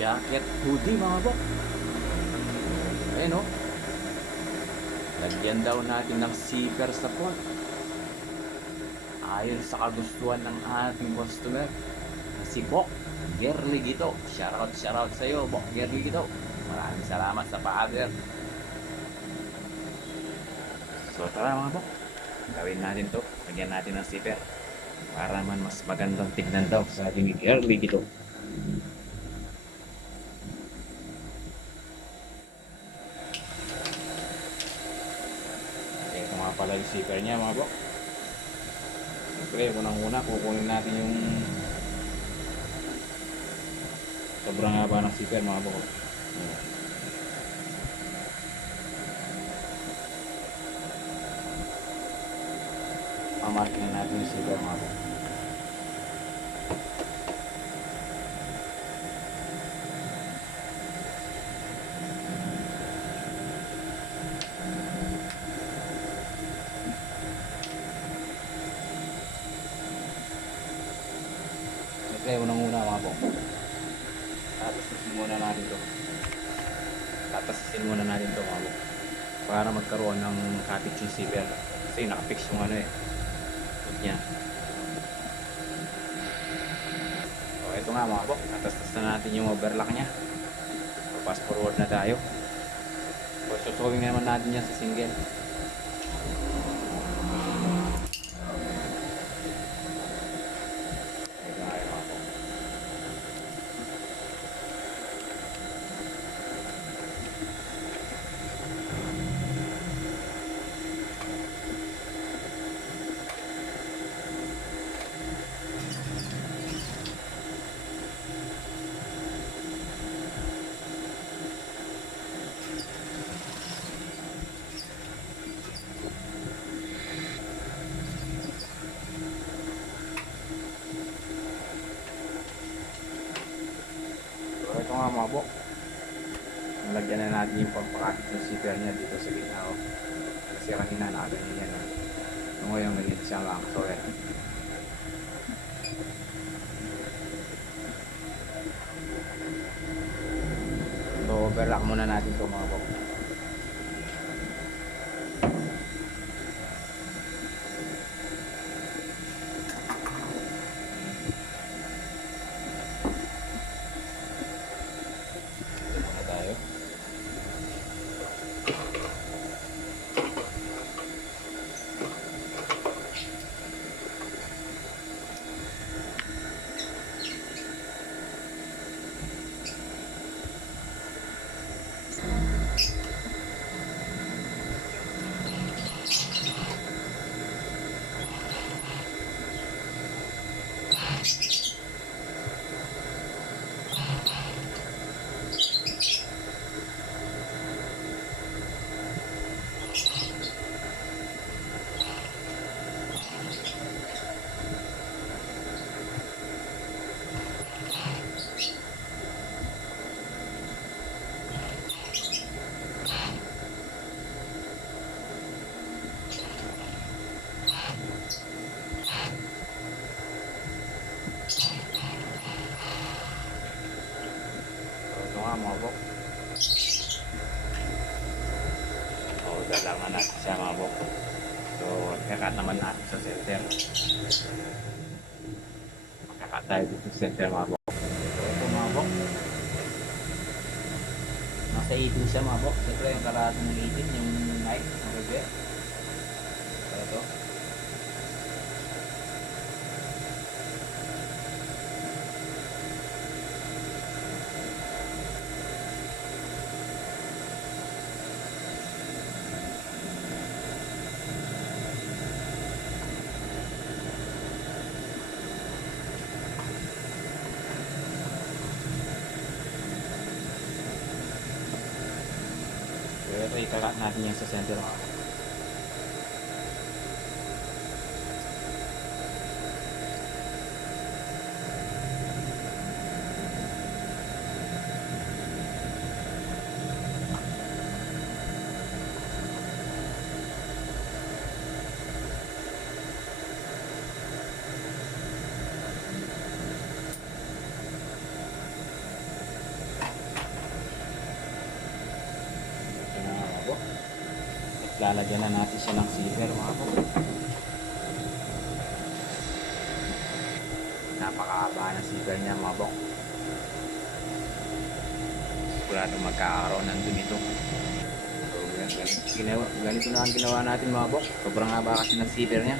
jacket, hoodie mga bok. Ayun o. Lagyan daw natin ng zipper sa front. Ayon sa kagustuhan ng ating customer. Si Bok Gerligito. Shoutout sa iyo, Bok Gerligito. Maraming salamat sa pa-order. So tara mga bok, gawin natin to. Lagyan natin ng zipper para man mas magandang tignan daw sa ating Gerligito. Ito nga pala yung zipper niya mga bok. Siyempre, unang-una kukunin natin yung sobrang haba ng zipper mga bok. Mamarkin na natin yung zipper mga bok. Siyempre, unang-una mga bok, tatasin muna natin to. Tatasin muna natin to mga bok, para magkaroon ng cutting yung zipper. Kasi nakapix yung ano eh, hood niya. So ito nga mga bok, tatas na natin yung overlock niya. So fast forward na tayo. So susawing naman natin yan sa single. Ito nga yung mga bok. So ito nga mga bok, nalagyan na natin yung pampakakit ng zipper niya dito sa gitna. Kasi kanina nakaganyan yan. So ngayon ganyan siya lang. So overlock muna natin ito mga bok. Ito muna tayo. Ito nga mga bok. Dalangan natin siya mga bok. So kakat naman natin sa center. Kakat tayo dito sa center mga bok. So ito mga bok, nasa 18 siya mga bok. Siyempre yung kalahati ng 18 yung knife ng bebe. So ito. So ito ikakat natin yung sa center mga bok. lalagyan na natin siya ng zipper mga po. Napakahaba ng zipper niya mga po. Sigurado magkakaroon ng dumi ito. So, ganito na ang ginawa natin mga po. Sobrang haba kasi ng zipper niya.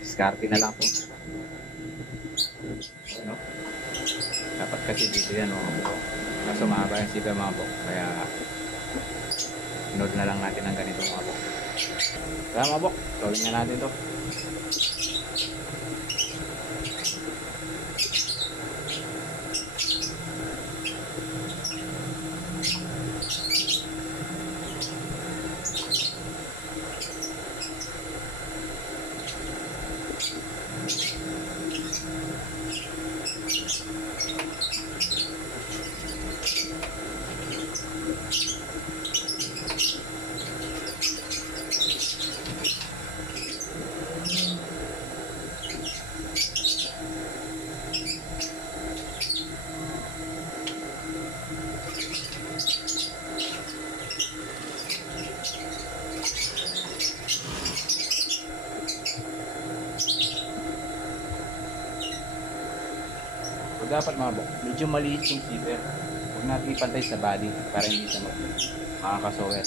Diskarte na lang po. Ano? Dapat kasi dito yan mga po. Kaso mahaba yung zipper mga po. Kaya pinod na lang natin ng ganito mga po. Kaya mga po, gawin na natin to. So, dapat mga bok, medyo maliit yung zipper. Huwag natin ipantay sa body para hindi siya makakasowet.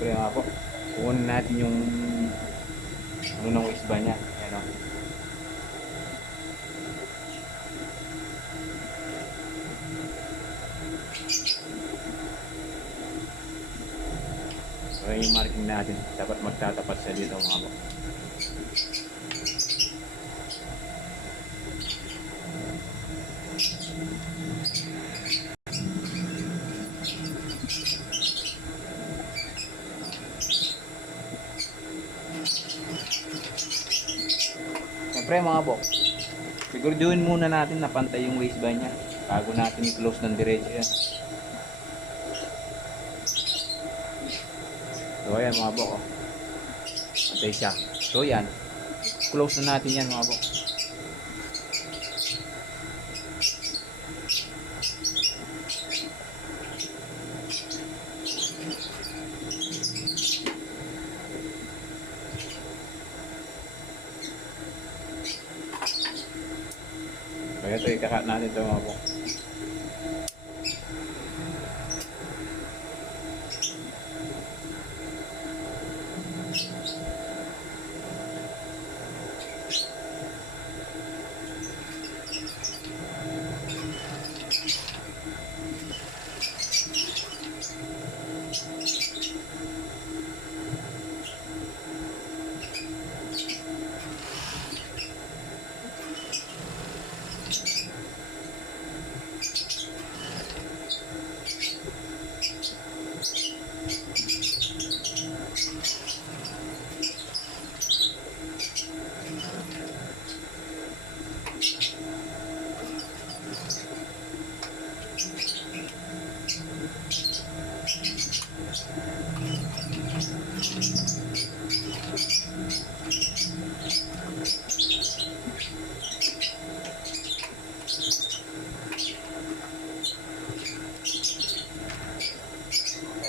Siyempre mga po, kukunin natin yung ano ng waistband niya. Ayan o. So yun yung marking natin. Dapat magtatapat sa dito mga po. Siyempre mga bok, siguraduhin muna natin na pantay yung waistband niya bago natin i-close ng diretso yan. So ayan mga bok, oh. Pantay siya. So yan, close na natin yan mga bok. Kaya ito ikakat natin ito mga po.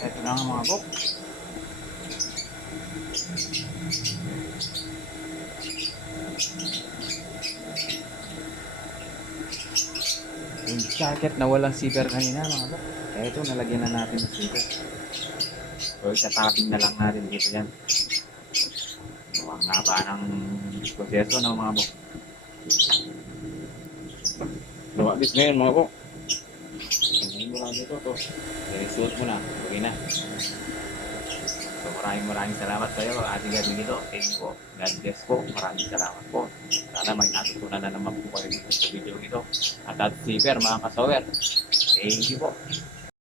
Ito na nga mga bok. Yung jacket na walang zipper kanina mga bok. Kaya ito nalagyan na natin ng zipper. So itatapping na lang natin dito yan. So ang haba ng proseso ng mga bok. So at least ngayon mga bok. Tingnan mo lang dito to. Suot mo na. Okay na. So maraming salamat sa iyo, Ate Gabi dito. Thank you po. God bless po. Maraming salamat po. Sana may natutunan na naman po kayo dito sa video ito. At Super, mga kasawer. Thank you po.